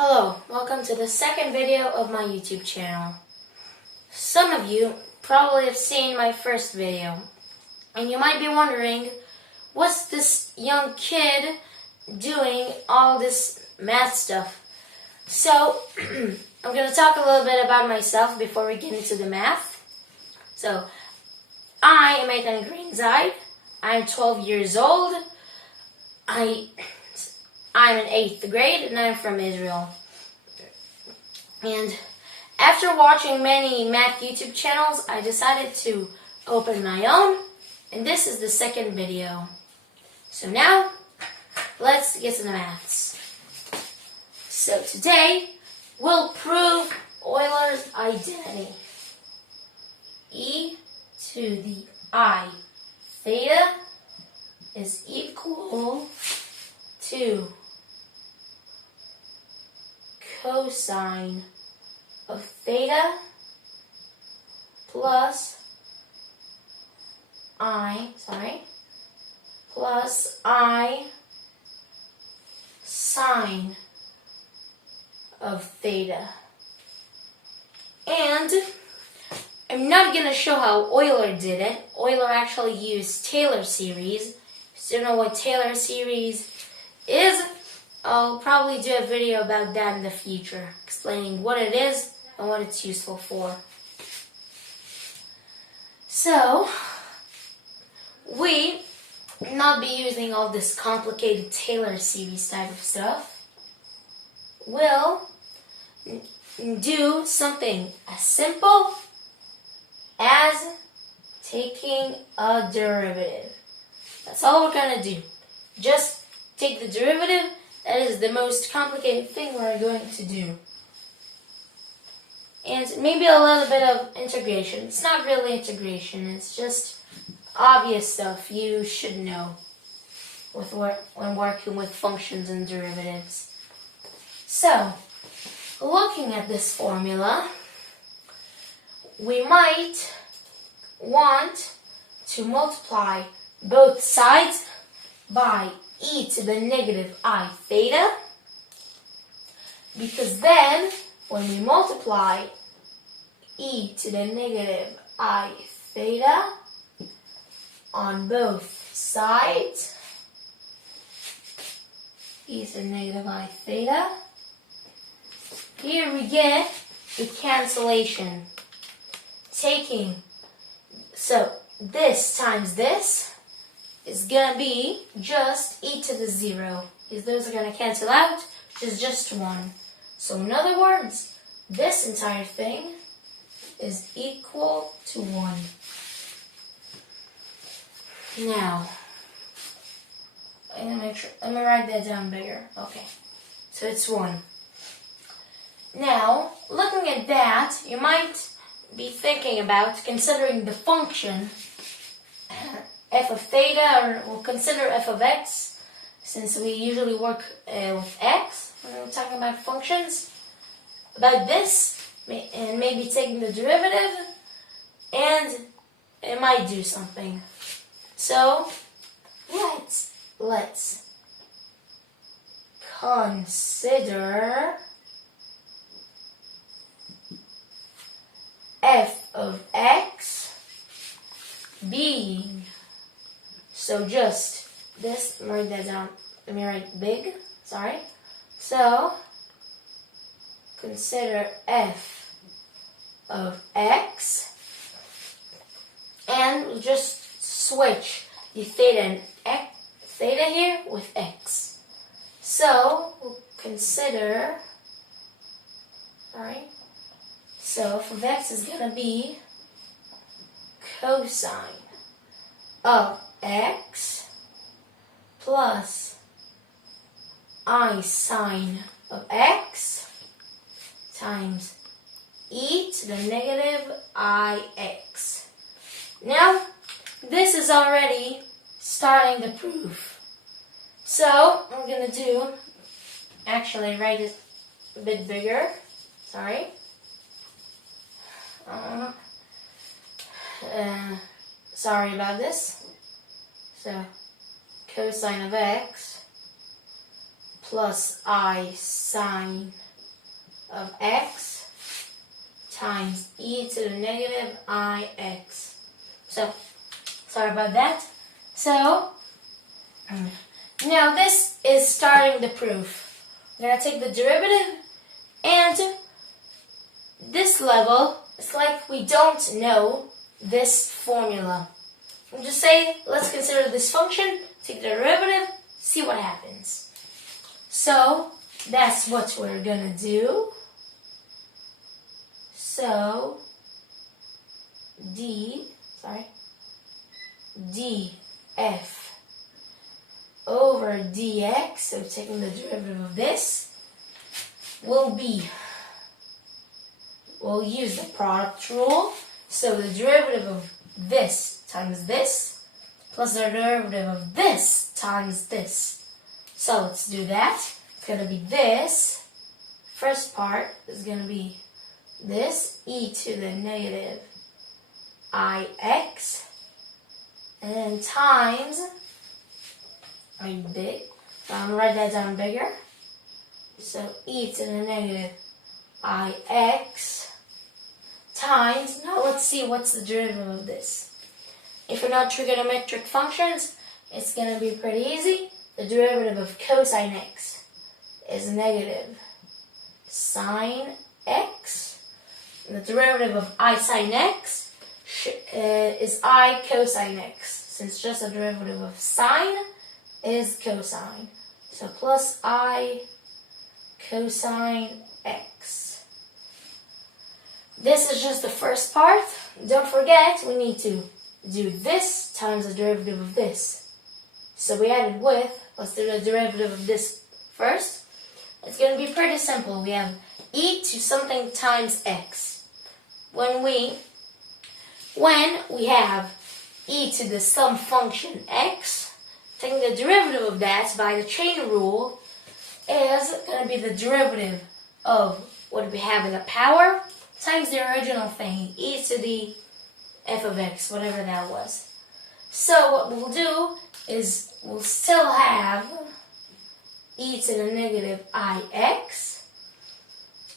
Hello, welcome to the second video of my YouTube channel. Some of you probably have seen my first video, and you might be wondering, what's this young kid doing all this math stuff? So, I'm going to talk a little bit about myself before we get into the math. So, I am Ethan Greenside. I'm 12 years old. I'm in 8th grade and I'm from Israel. And after watching many math YouTube channels, I decided to open my own, and this is the second video. So now, let's get to the maths. So today, we'll prove Euler's identity. E to the I theta is equal to cosine of theta plus I sine of theta. And I'm not going to show how Euler did it. Euler actually used Taylor series. If you don't know what Taylor series is, I'll probably do a video about that in the future, explaining what it is and what it's useful for. So, we will not be using all this complicated Taylor series type of stuff. We'll do something as simple as taking a derivative. That's all we're going to do. Just take the derivative. That is the most complicated thing we're going to do. And maybe a little bit of integration. It's not really integration. It's just obvious stuff you should know when working with functions and derivatives. So, looking at this formula, we might want to multiply both sides by e to the negative I theta, because then when we multiply e to the negative I theta on both sides, e to the negative I theta, here we get the cancellation. So this times this is going to be just e to the 0. Because those are going to cancel out, which is just 1. So in other words, this entire thing is equal to 1. Now, let me write that down bigger. Okay, so it's 1. Now, looking at that, you might be thinking about considering the function f of theta, or we'll consider f of x, since we usually work with x when we're talking about functions. About this, and maybe taking the derivative, and it might do something. So, let's consider f of x being, so just this, let me write that down, let me write big, sorry. So, consider f of x, and we'll just switch the theta here with x. So, we'll consider, so f of x is going to be cosine of x plus I sine of x times e to the negative ix. Now, this is already starting the proof. So, I'm going to do, actually write it a bit bigger, sorry. Sorry about this. So, cosine of x plus I sine of x times e to the negative ix. So, sorry about that. So, now this is starting the proof. We're going to take the derivative, and this level, it's like we don't know this formula. We'll just say, let's consider this function, take the derivative, see what happens. So, that's what we're going to do. So, df over dx, so taking the derivative of this, will be, we'll use the product rule. So the derivative of this times this, plus the derivative of this times this. So let's do that. It's going to be this. First part is going to be this, e to the negative ix, and then times, I'm big, so I'm going to write that down bigger. So e to the negative ix times, now let's see what's the derivative of this. If we know trigonometric functions, it's going to be pretty easy. The derivative of cosine x is negative sine x. And the derivative of I sine x is I cosine x, since just the derivative of sine is cosine. So plus I cosine x. This is just the first part. Don't forget, we need to do this times the derivative of this. So we added with, let's do the derivative of this first. It's going to be pretty simple. We have e to something times x. When we have e to the some function x, taking the derivative of that by the chain rule is going to be the derivative of what we have in the power times the original thing, e to the f of x, whatever that was. So what we'll do is we'll still have e to the negative ix,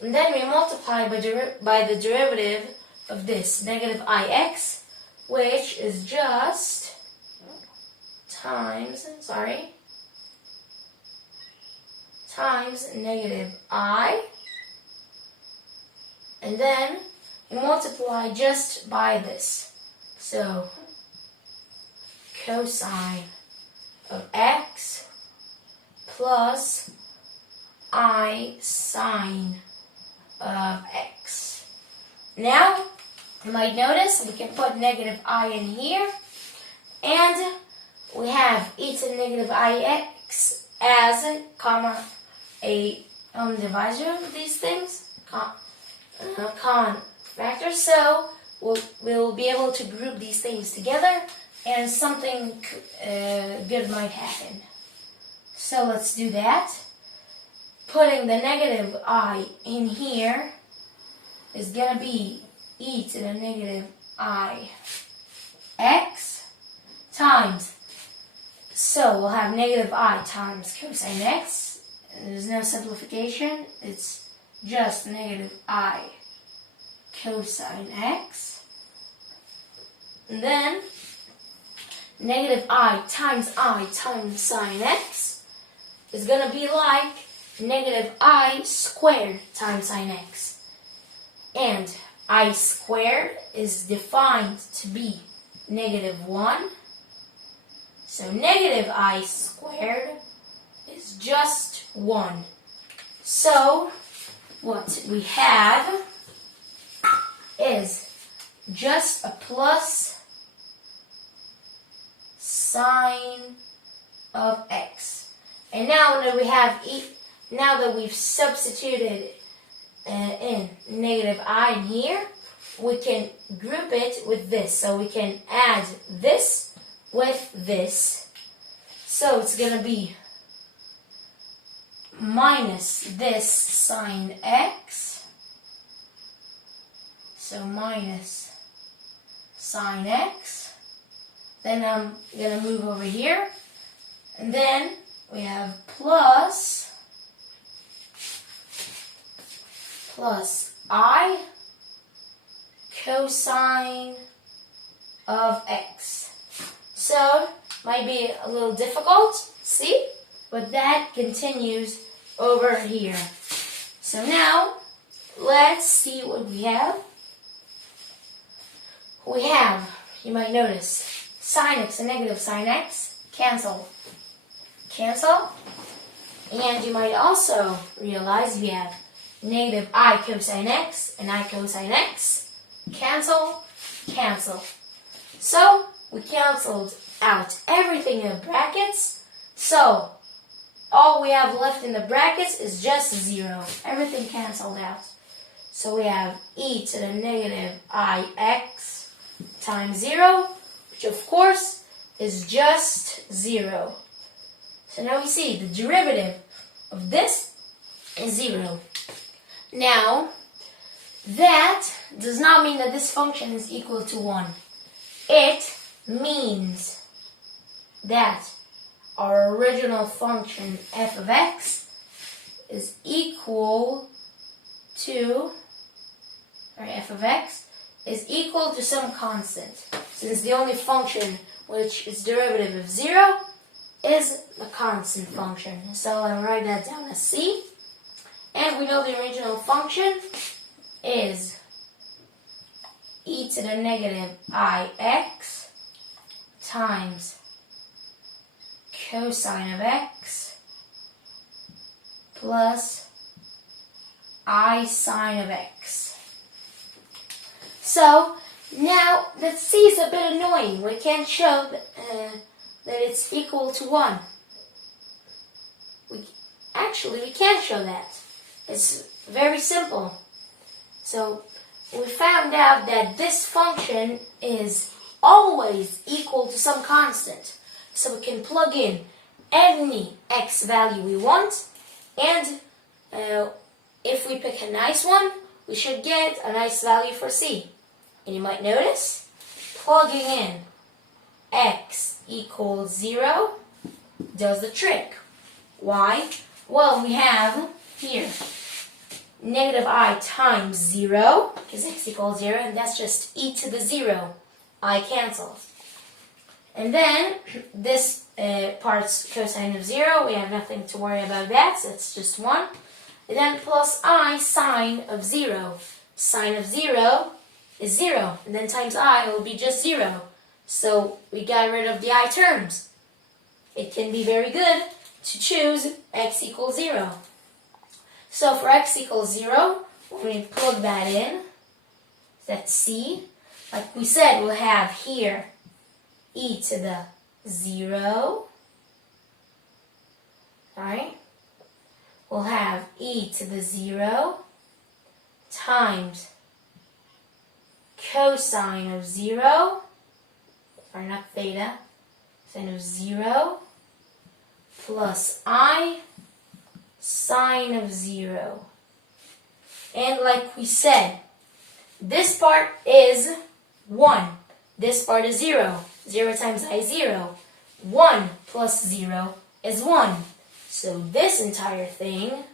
and then we multiply by the derivative of this, negative ix, which is just times negative I, and then we multiply just by this. So cosine of x plus I sine of x. Now, you might notice we can put negative I in here, and we have e to the negative ix as a divisor of these things, common factor. So we'll be able to group these things together, and something good might happen. So let's do that. Putting the negative I in here is going to be e to the negative ix times, so we'll have negative I times cosine x. There's no simplification, it's just negative I cosine x. And then negative I times sine x is going to be like negative I squared times sine x. And I squared is defined to be negative 1. So negative I squared is just 1. So what we have is just a plus sine of x. And now that we have now that we've substituted in negative I in here, we can group it with this. So we can add this with this. So it's going to be minus this sine x. So minus sine x. Then I'm going to move over here. And then we have plus plus I cosine of x. So, might be a little difficult, see? But that continues over here. So now, let's see what we have. We have, you might notice, sine x and negative sine x cancel. Cancel. And you might also realize we have negative I cosine x and I cosine x. Cancel, cancel. So, we canceled out everything in the brackets. So, all we have left in the brackets is just 0. Everything canceled out. So, we have e to the negative ix times 0, which of course is just 0. So now we see the derivative of this is 0. Now, that does not mean that this function is equal to 1. It means that our original function f of x is equal to, f of x is equal to some constant, since the only function which is derivative of 0 is the constant function. So I'll write that down as c. And we know the original function is e to the negative ix times cosine of x plus I sine of x. So now that c is a bit annoying. We can't show that it's equal to 1. We can't show that. It's very simple. So we found out that this function is always equal to some constant. So we can plug in any x value we want, and if we pick a nice one, we should get a nice value for c. And you might notice, plugging in x equals 0 does the trick. Why? Well, we have here negative I times 0, because x equals 0, and that's just e to the 0. I cancels. And then this part's cosine of 0, we have nothing to worry about that, so it's just 1. And then plus I sine of 0. Sine of 0 is 0, and then times I will be just 0. So we got rid of the I terms. It can be very good to choose x equals 0. So for x equals 0, when we plug that in, that's c. Like we said, we'll have here e to the 0. Alright? We'll have e to the 0 times cosine of 0, or not theta, sine of 0, plus I sine of 0. And like we said, this part is 1. This part is 0. 0 times I is 0. 1 plus 0 is 1. So this entire thing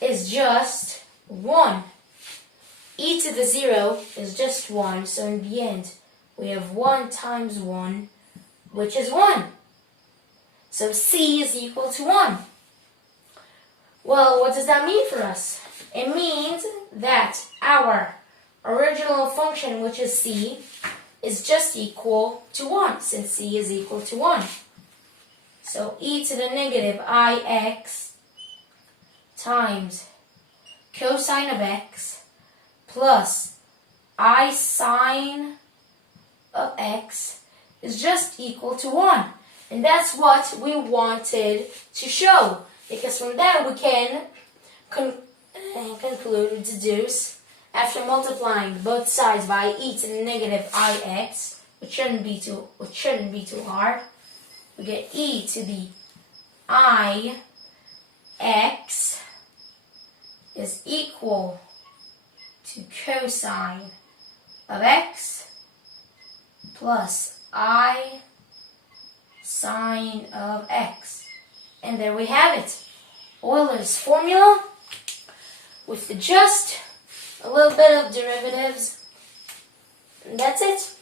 is just 1. E to the 0 is just 1. So in the end, we have 1 times 1, which is 1. So c is equal to 1. Well, what does that mean for us? It means that our original function, which is c, is just equal to 1, since c is equal to 1. So e to the negative ix times cosine of x plus I sine of x is just equal to 1. And that's what we wanted to show. Because from that we can conclude, deduce, after multiplying both sides by e to the negative ix, which shouldn't be too hard, we get e to the ix is equal to cosine of x plus I sine of x. And there we have it. Euler's formula. with just a little bit of derivatives. And that's it.